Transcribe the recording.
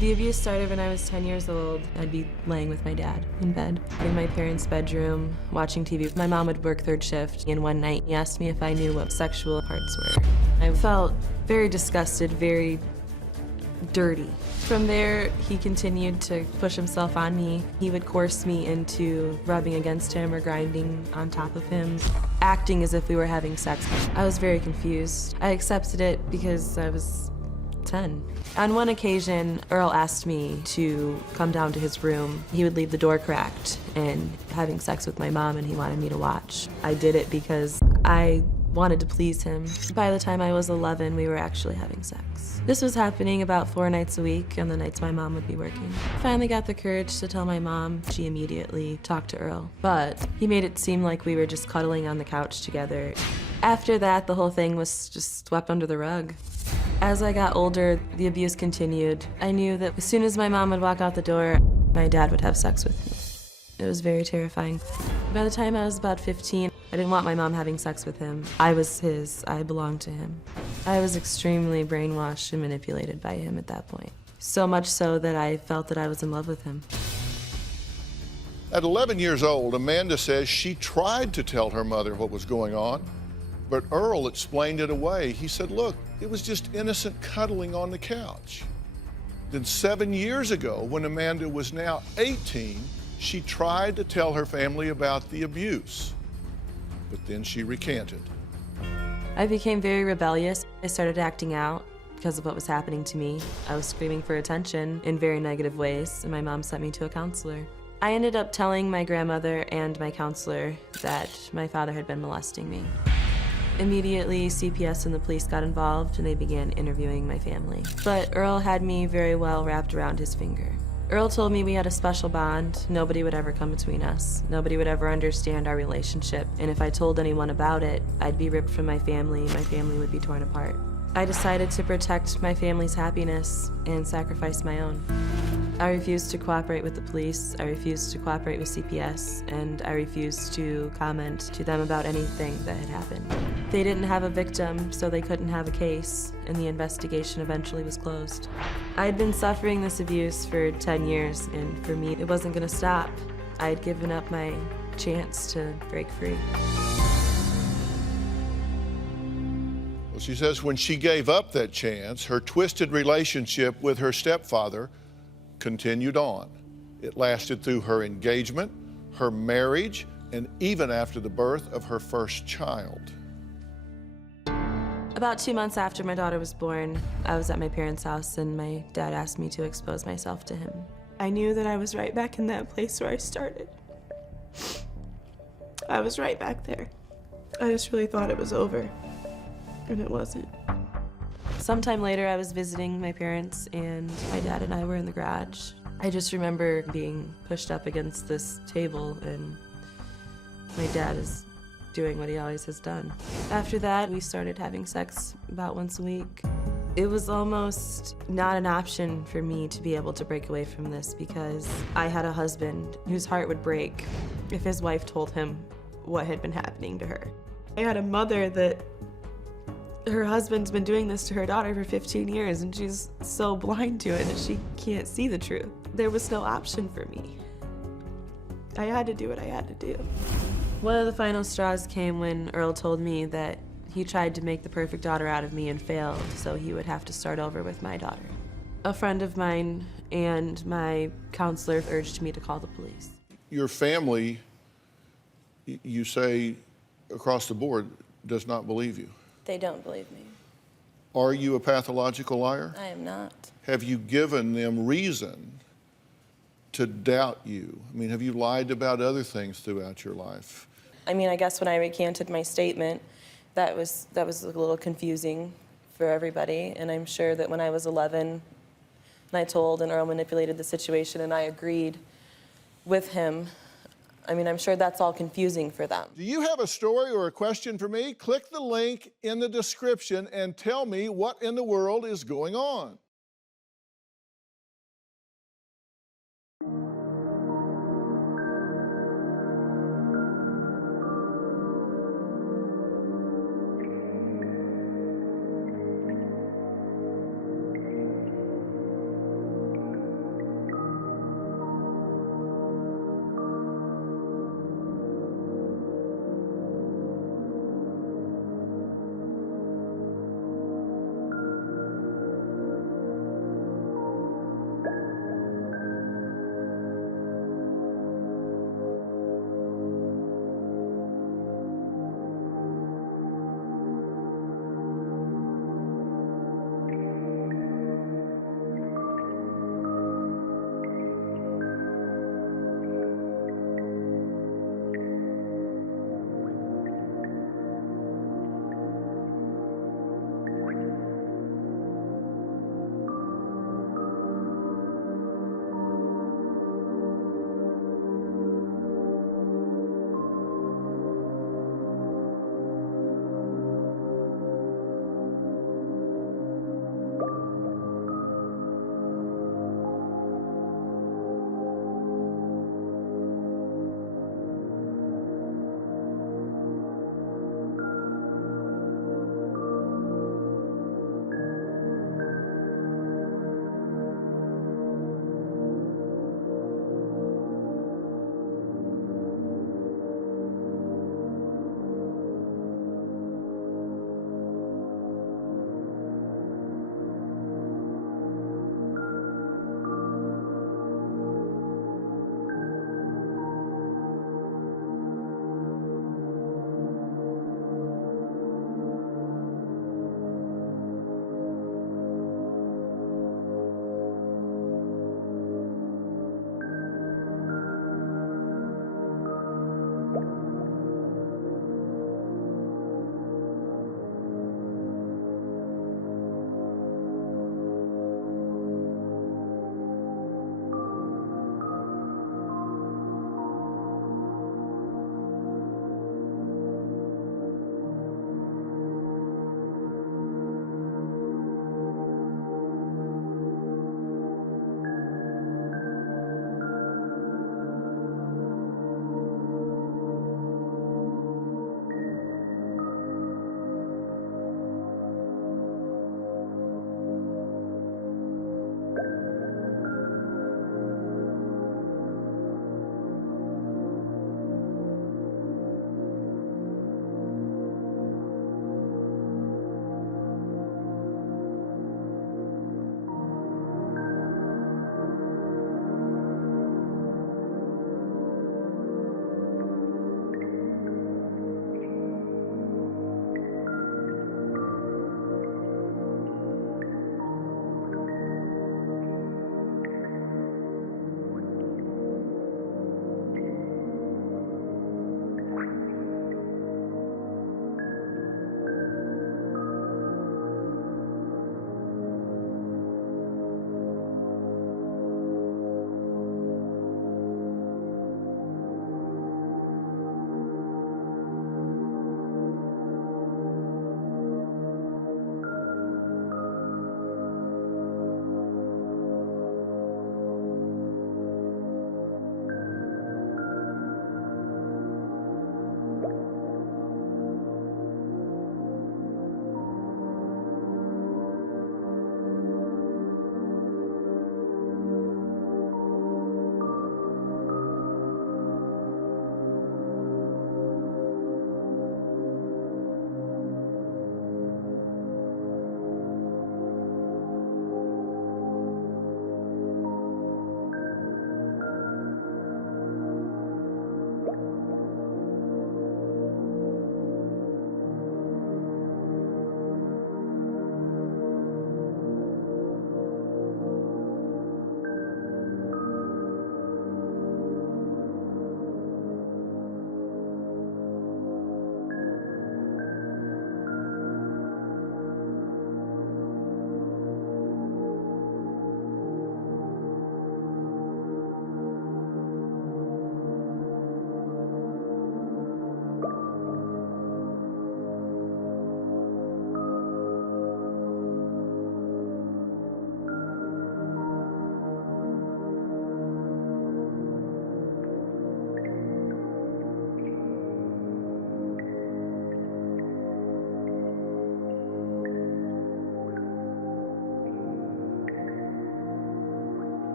The abuse started when I was 10 years old. I'd be laying with my dad in bed, in my parents' bedroom, watching TV. My mom would work third shift, and one night he asked me if I knew what sexual parts were. I felt very disgusted, very dirty. From there, he continued to push himself on me. He would coerce me into rubbing against him or grinding on top of him, acting as if we were having sex. I was very confused. I accepted it because I was 10. On one occasion, Earl asked me to come down to his room. He would leave the door cracked and having sex with my mom, and he wanted me to watch. I did it because I wanted to please him. By the time I was 11, we were actually having sex. This was happening about 4 nights a week, and the nights my mom would be working. Finally got the courage to tell my mom. She immediately talked to Earl, but he made it seem like we were just cuddling on the couch together. After that, the whole thing was just swept under the rug. As I got older, the abuse continued. I knew that as soon as my mom would walk out the door, my dad would have sex with me. It was very terrifying. By the time I was about 15, I didn't want my mom having sex with him. I was his. I belonged to him. I was extremely brainwashed and manipulated by him at that point. So much so that I felt that I was in love with him. At 11 years old, Amanda says she tried to tell her mother what was going on, but Earl explained it away. He said, look, it was just innocent cuddling on the couch. Then 7 years ago, when Amanda was now 18, she tried to tell her family about the abuse, but then she recanted. I became very rebellious. I started acting out because of what was happening to me. I was screaming for attention in very negative ways, and my mom sent me to a counselor. I ended up telling my grandmother and my counselor that my father had been molesting me. Immediately, CPS and the police got involved, and they began interviewing my family. But Earl had me very well wrapped around his finger. Earl told me we had a special bond. Nobody would ever come between us. Nobody would ever understand our relationship. And if I told anyone about it, I'd be ripped from my family. My family would be torn apart. I decided to protect my family's happiness and sacrifice my own. I refused to cooperate with the police, I refused to cooperate with CPS, and I refused to comment to them about anything that had happened. They didn't have a victim, so they couldn't have a case, and the investigation eventually was closed. I had been suffering this abuse for 10 years, and for me, it wasn't gonna stop. I had given up my chance to break free. Well, she says when she gave up that chance, her twisted relationship with her stepfather continued on. It lasted through her engagement, her marriage, and even after the birth of her first child. About 2 months after my daughter was born, I was at my parents' house and my dad asked me to expose myself to him. I knew that I was right back in that place where I started. I was right back there. I just really thought it was over, and it wasn't. Sometime later, I was visiting my parents, and my dad and I were in the garage. I just remember being pushed up against this table, and my dad is doing what he always has done. After that, we started having sex about once a week. It was almost not an option for me to be able to break away from this because I had a husband whose heart would break if his wife told him what had been happening to her. I had a mother that her husband's been doing this to her daughter for 15 years, and she's so blind to it that she can't see the truth. There was no option for me. I had to do what I had to do. One of the final straws came when Earl told me that he tried to make the perfect daughter out of me and failed, so he would have to start over with my daughter. A friend of mine and my counselor urged me to call the police. Your family, you say across the board, does not believe you. They don't believe me. Are you a pathological liar? I am not. Have you given them reason to doubt you? I mean, have you lied about other things throughout your life? I mean, I guess when I recanted my statement, that was a little confusing for everybody. And I'm sure that when I was 11, and I told and Earl manipulated the situation and I agreed with him, I mean, I'm sure that's all confusing for them. Do you have a story or a question for me? Click the link in the description and tell me what in the world is going on.